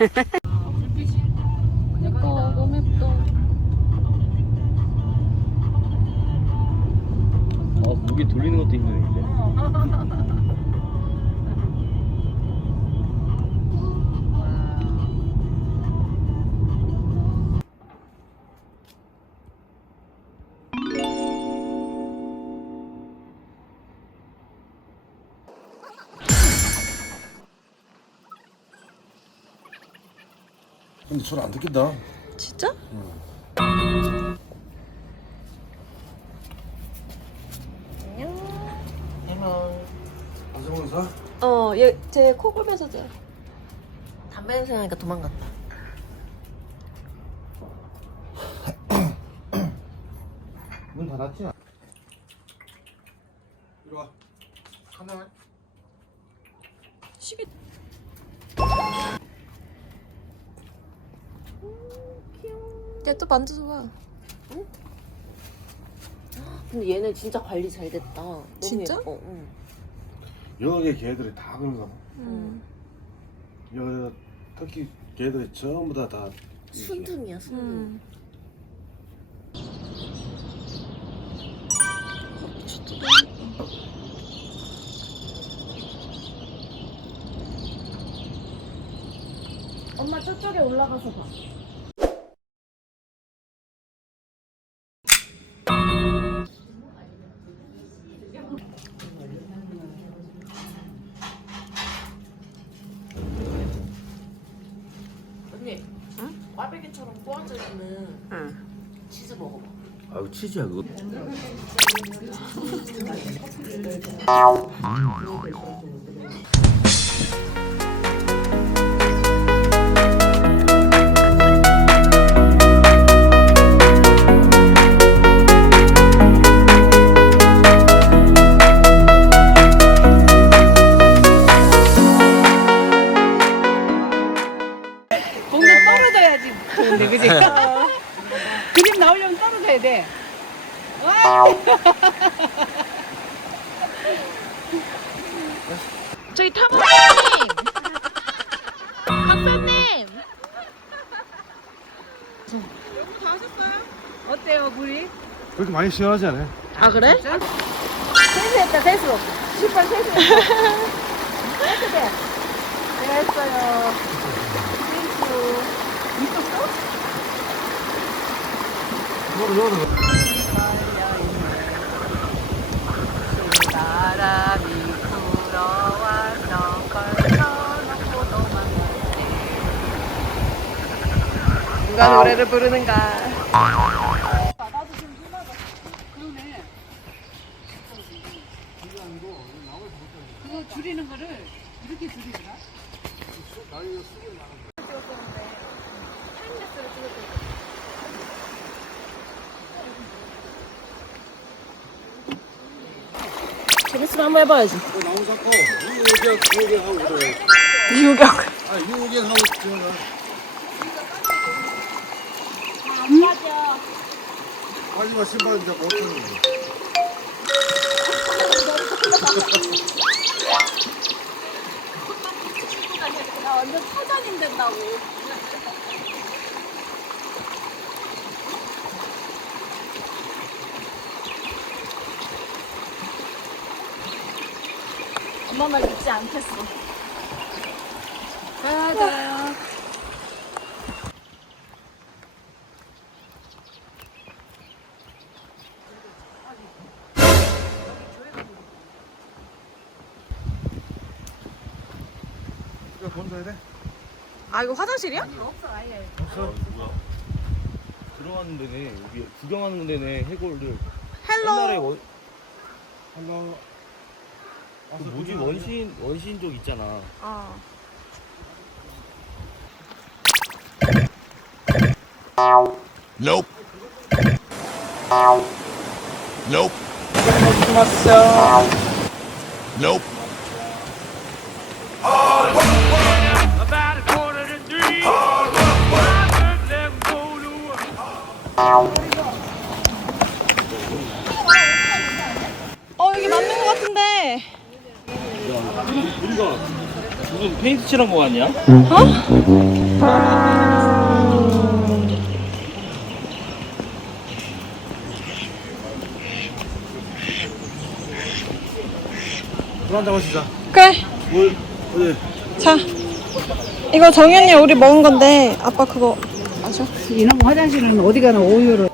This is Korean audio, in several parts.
예뻐 아 무게 돌리는 것도 힘드네. 근데 근데 소리 안 듣겠다. 진짜? 응. 안녕. 안녕. 안성훈 사? 어, 얘제 코골면서 제. 담배 냄새 나니까 도망갔다. 문 닫았지? 이리 와. 하나. 12. 야, 또 만져서 봐. 근데 얘네 진짜 관리 잘 됐다. 너무 진짜? 예뻐. 응. 여기 개들이 다 그런가 봐. 음. 여 특히 개들이 전부 다다 순둥이야 순둥이. 음. 엄마 저쪽에 올라가서 봐. 언니, 꽈배기처럼 구워져 있는 치즈 먹어봐. 아유 치즈야 그거. 보 떨어져야 돼. 저기 탐험님 박사님 어때요 물이? 그렇게 많이 시원하지 않아요? 아 그래? 세수했다 세수. 신발 세수했어. 세수돼. 됐어요. 땡큐. 불어와서 걸쳐놓고 도망갔지 누가 노래를 부르는가. 그거 줄이는 거를 이렇게 줄이더라? 제니스를 한번 해봐야지. 나무 잡고 유격 유격 하고 그래. 유격 아 유격 하고 지원을. 하지마 신발 이제 못 거. 나 완전 사장님 된다고 엄마 말 믿지 않겠어 맞아요 이거 돈 줘야 돼? 아 이거 화장실이야? 없어? 뭐야? 들어가는 데네 여기 구경하는 데네 해골들. 옛날에 헬로 원, 한번. 그 뭐지 원신 원신족 있잖아. 어. Nope. Nope. 어 여기 맞는 거 같은데 우리가 무슨 페인트 칠한 거 같냐? 술한잔 마시자. 그래. 뭘 어디 자. 이거 정현이 우리 먹은 건데 아빠 그거 마셔. 이놈 화장실은 어디 가나 오유로.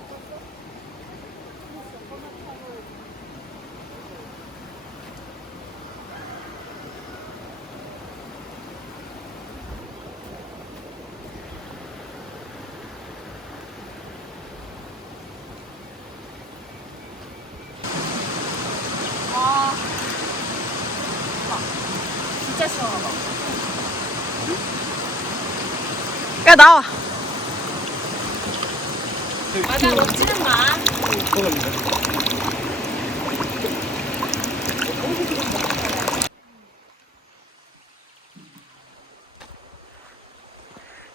야 나와.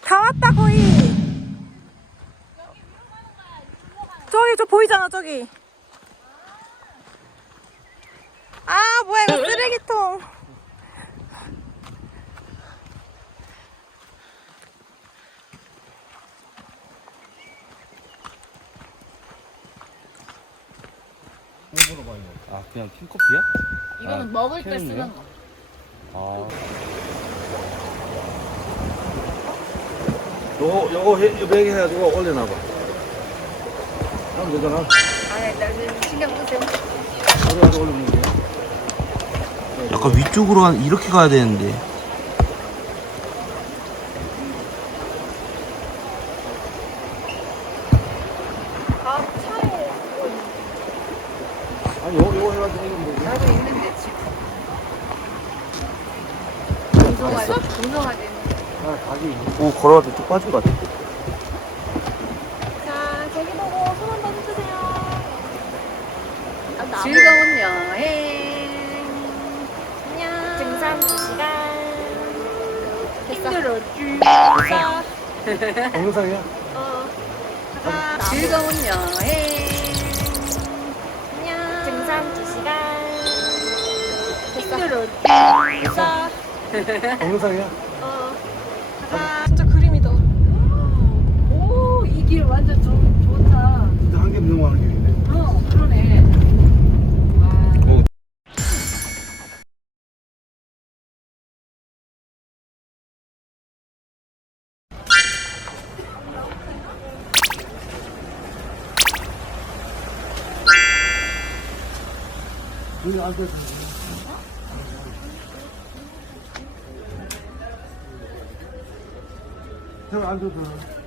다 왔다 거의. 저기 저 보이잖아 저기. 아 뭐야 이거 쓰레기통. 아 그냥 캔커피야? 이거는 먹을 때 캔이네. 쓰는 거. 아 요거 요거 해, 요 베개 해가지고 올려놔봐. 하면 되잖아. 아니, 나 신경 쓰세요. 올려가지고 올리면 돼. 약간 위쪽으로 한 이렇게 가야 되는데 아니 요거 요거 해가지고 올리면 되지. 나도 있는데 지금. 운동하지. 운동하지. 아 가지. 오 걸어가도 쭉 빠진 것 같아 자 저기 보고 손 한번 흔드세요. 즐거운 여행. 안녕. 등산 2시간. 힘들었지. 동영상이야? 즐거운 여행. 등산 2시간. 힘들었지. 동영상이야? 진짜 그림이다. 오, 이 길 완전 좋, 좋다. 진짜 한개 넘어가는 길인데. 어, 그러네. 와. 여기 앉아서. 형 앉아서.